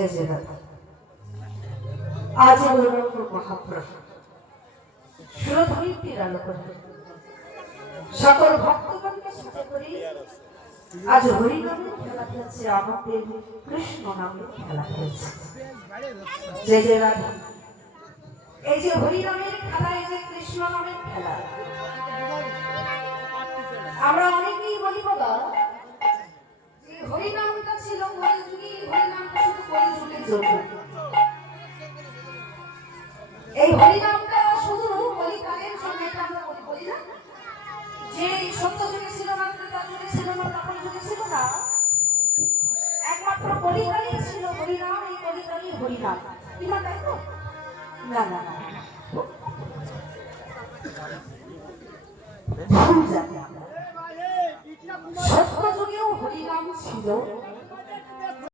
जय जय राधा। आज गौरव महाप्रभु সুরধরিত্রীর আলোকনে সকল ভক্তগণকে সাথে করে আজ হরিনামের খেলা খেলছে, আমাদের কৃষ্ণ নামের খেলা খেলছে। জয় জয় রাধা। এই যে হরিনামের খেলা, এই যে কৃষ্ণ নামের খেলা, আমরা অনেকেই বলি বাবা যে হরিনামটা ছিল কলিযুগে, হরিনামটা শুধু কলিযুগের জন্য। এই হরিনামটা শুধু কলিকালের জন্য, এটা আমরা বলি না যে সত্য যুগে ছিল না, ত্রেতা যুগে ছিল না, দ্বাপর যুগে ছিল না, একমাত্র কলিকালেই ছিল হরিনাম। এই কলিকালেই হরিনাম কিনা, তাই তো? না না না, ভুল জানি আমরা। সত্য যুগেও হরিনাম ছিল,